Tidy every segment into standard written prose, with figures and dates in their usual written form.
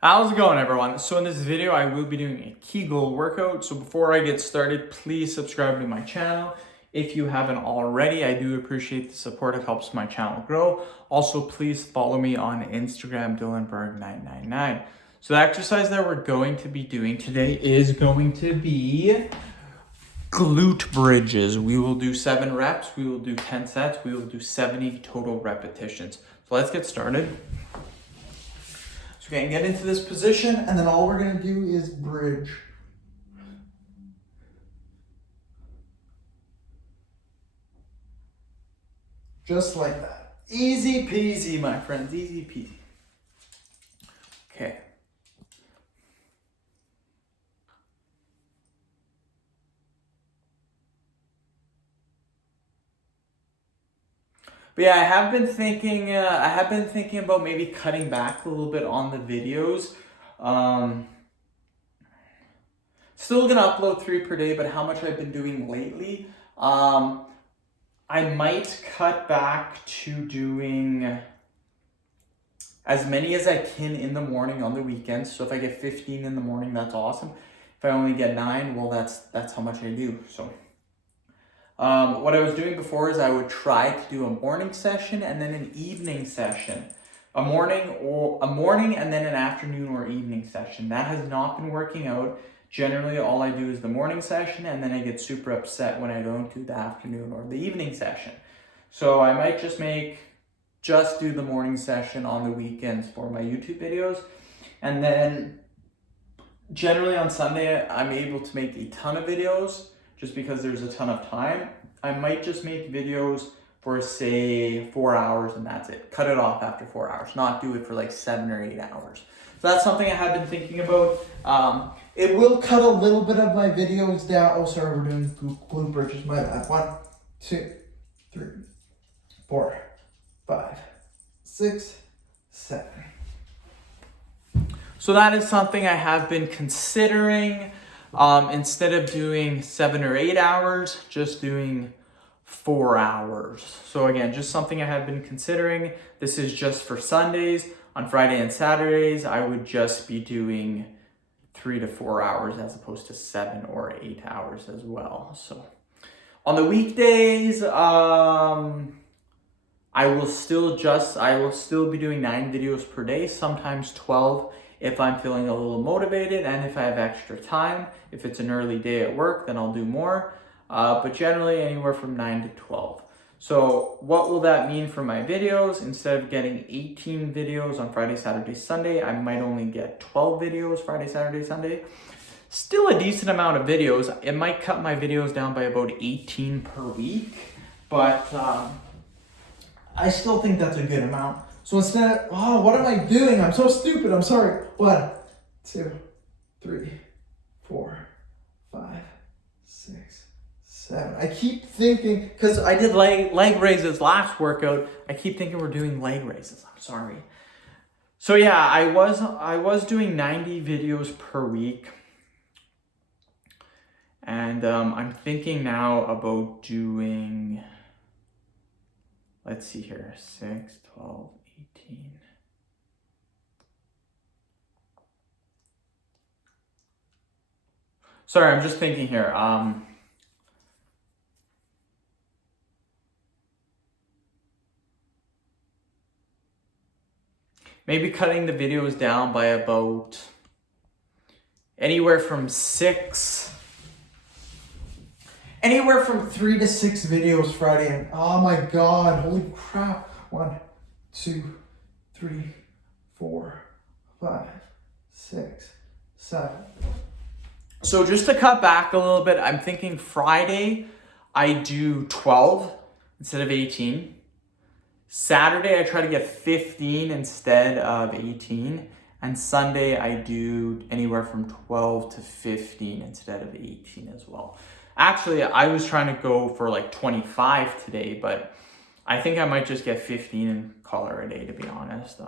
How's it going, everyone? So in this video, I will be doing a Kegel workout. So before I get started, please subscribe to my channel. If you haven't already, I do appreciate the support. It helps my channel grow. Also, please follow me on Instagram, Dylanberg999. So the exercise that we're going to be doing today is going to be glute bridges. We will do 7 reps. We will do 10 sets. We will do 70 total repetitions. So let's get started. So we can get into this position, and then all we're going to do is bridge. Just like that. Easy peasy, my friends. Easy peasy. Okay. But yeah, I have been thinking about maybe cutting back a little bit on the videos. Still gonna upload 3 per day, but how much I've been doing lately, I might cut back to doing as many as I can in the morning on the weekends. So if I get 15 in the morning, that's awesome. If I only get 9, well, that's how much I do. So what I was doing before is I would try to do a morning session and then an evening session. A morning and then an afternoon or evening session. That has not been working out. Generally, all I do is the morning session, and then I get super upset when I don't do the afternoon or the evening session. So I might just do the morning session on the weekends for my YouTube videos. And then generally on Sunday, I'm able to make a ton of videos just because there's a ton of time. I might just make videos for, say, 4 hours, and that's it. Cut it off after 4 hours, not do it for like 7 or 8 hours. So that's something I have been thinking about. It will cut a little bit of my videos down. Oh, sorry, we're doing glute bridges. My bad. 1, 2, 3, 4, 5, 6, 7. So that is something I have been considering. Instead of doing 7 or 8 hours, just doing 4 hours. So again, just something I have been considering. This is just for Sundays. On Friday and Saturdays, I would just be doing 3 to 4 hours as opposed to 7 or 8 hours as well. So on the weekdays, I will still be doing 9 videos per day, sometimes 12 if I'm feeling a little motivated and if I have extra time. If it's an early day at work, then I'll do more. But generally anywhere from 9 to 12. So what will that mean for my videos? Instead of getting 18 videos on Friday, Saturday, Sunday, I might only get 12 videos Friday, Saturday, Sunday. Still a decent amount of videos. It might cut my videos down by about 18 per week, but I still think that's a good amount. So instead of, what am I doing? I'm so stupid. I'm sorry. 1, 2, 3, 4, 5, 6, 7. I keep thinking, because I did leg raises last workout, I keep thinking we're doing leg raises. I'm sorry. So yeah, I was doing 90 videos per week. And I'm thinking now about doing, let's see here, 6, 12, 18. Sorry, I'm just thinking here. Maybe cutting the videos down by about anywhere from 3 to 6 videos Friday. And oh my God, holy crap. 1, 2, 3, 4, 5, 6, 7. So just to cut back a little bit, I'm thinking Friday I do 12 instead of 18. Saturday I try to get 15 instead of 18. And Sunday I do anywhere from 12 to 15 instead of 18 as well. Actually, I was trying to go for like 25 today, but I think I might just get 15 and call it a day, to be honest.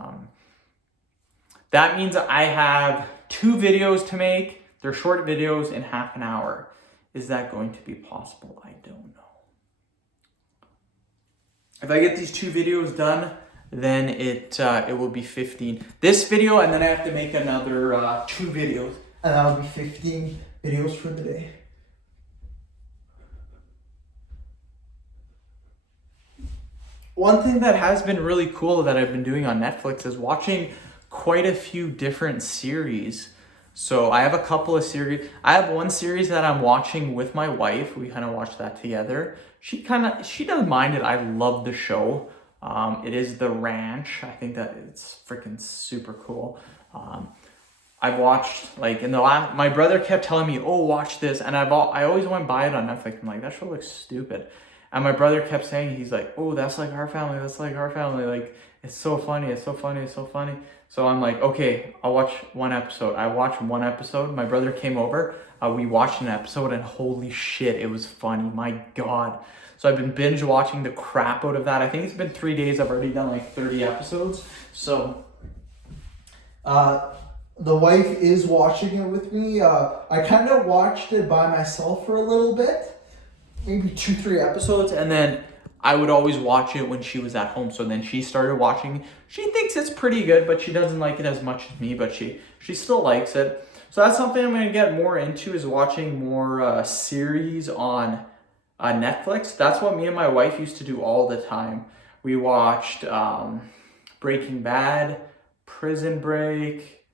That means I have 2 videos to make. They're short videos in half an hour. Is that going to be possible? I don't know. If I get these 2 videos done, then it will be 15. This video, and then I have to make another 2 videos, and that'll be 15 videos for the day. One thing that has been really cool that I've been doing on Netflix is watching quite a few different series. So I have a couple of series. I have one series that I'm watching with my wife. We kind of watch that together. She doesn't mind it. I love the show. It is The Ranch. I think that it's freaking super cool. I've watched, like, in the last, my brother kept telling me, oh, watch this. And I always went by it on Netflix. I'm like, that show looks stupid. And my brother kept saying, he's like, oh, that's like our family. That's like our family. Like, it's so funny. It's so funny. It's so funny. So I'm like, okay, I'll watch one episode. I watched one episode. My brother came over. We watched an episode, and holy shit, it was funny. My God. So I've been binge watching the crap out of that. I think it's been 3 days. I've already done like 30 episodes. So the wife is watching it with me. I kind of watched it by myself for a little bit. Maybe 2-3 episodes, and then I would always watch it when she was at home. So then she started watching. She thinks it's pretty good, but she doesn't like it as much as me, but she still likes it. So that's something I'm going to get more into, is watching more series on Netflix. That's what me and my wife used to do all the time. We watched Breaking Bad, Prison Break,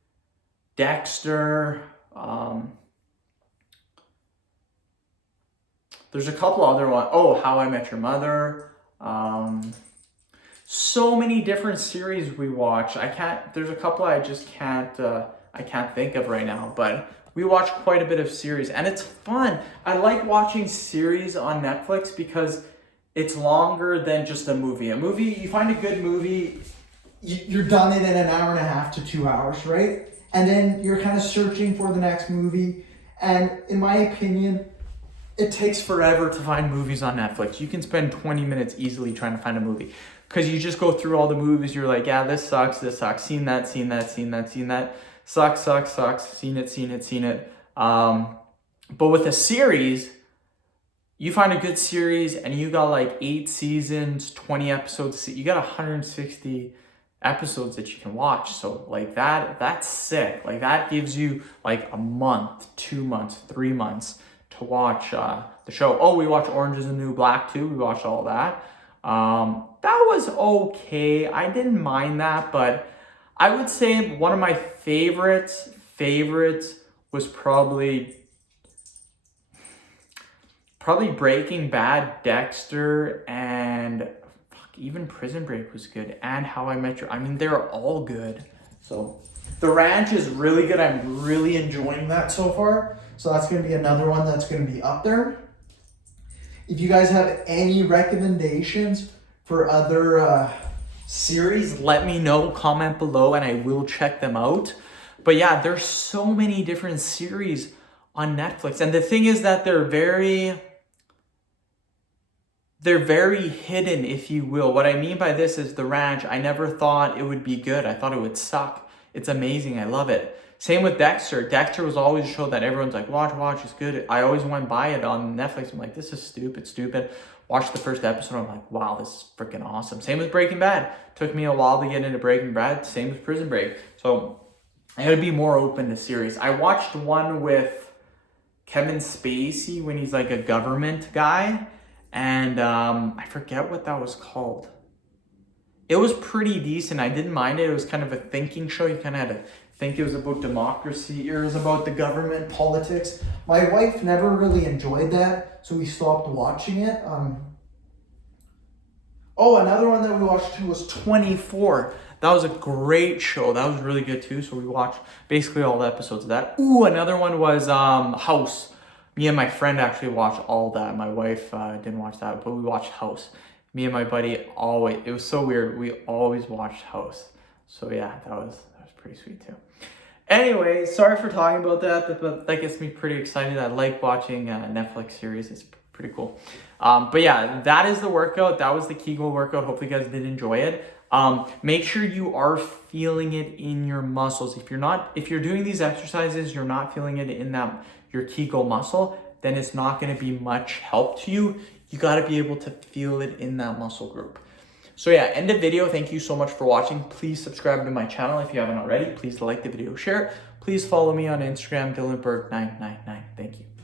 Dexter, there's a couple other ones. Oh, How I Met Your Mother. So many different series we watch. There's a couple I just can't think of right now, but we watch quite a bit of series, and it's fun. I like watching series on Netflix because it's longer than just a movie. A movie, you find a good movie, you're done it in an hour and a half to 2 hours, right? And then you're kind of searching for the next movie. And in my opinion, it takes forever to find movies on Netflix. You can spend 20 minutes easily trying to find a movie because you just go through all the movies. You're like, yeah, this sucks, seen that, sucks, seen it. But with a series, you find a good series and you got like 8 seasons, 20 episodes. You got 160 episodes that you can watch. So like that's sick. Like that gives you like a month, 2 months, 3 months to watch the show. Oh, we watched Orange is the New Black too. We watched all that. That was okay. I didn't mind that, but I would say one of my favorites was probably Breaking Bad, Dexter, and even Prison Break was good. And How I Met Your... I mean, they're all good. So The Ranch is really good. I'm really enjoying that so far. So that's going to be another one that's going to be up there. If you guys have any recommendations for other series, let me know, comment below, and I will check them out. But yeah, there's so many different series on Netflix. And the thing is that they're very hidden, if you will. What I mean by this is The Ranch, I never thought it would be good. I thought it would suck. It's amazing. I love it. Same with Dexter. Dexter was always a show that everyone's like, watch, it's good. I always went by it on Netflix. I'm like, this is stupid. Watched the first episode. I'm like, wow, this is freaking awesome. Same with Breaking Bad. Took me a while to get into Breaking Bad. Same with Prison Break. So I gotta be more open to series. I watched one with Kevin Spacey when he's like a government guy. And I forget what that was called. It was pretty decent. I didn't mind it. It was kind of a thinking show. You kind of had to think. It was about democracy. It was about the government, politics. My wife never really enjoyed that, so we stopped watching it. Oh, another one that we watched too was 24. That was a great show. That was really good too. So we watched basically all the episodes of that. Ooh, another one was House. Me and my friend actually watched all that. My wife didn't watch that, but we watched House. Me and my buddy always, it was so weird, we always watched House. So yeah, that was pretty sweet too. Anyway, sorry for talking about that, but that gets me pretty excited. I like watching Netflix series. It's pretty cool. But yeah, that is the workout. That was the Kegel workout. Hopefully you guys did enjoy it. Make sure you are feeling it in your muscles. If you're doing these exercises, you're not feeling it in your Kegel muscle, then it's not going to be much help to you. You got to be able to feel it in that muscle group. So yeah, end of video. Thank you so much for watching. Please subscribe to my channel if you haven't already. Please like the video, share it. Please follow me on Instagram, DylanBerg999. Thank you.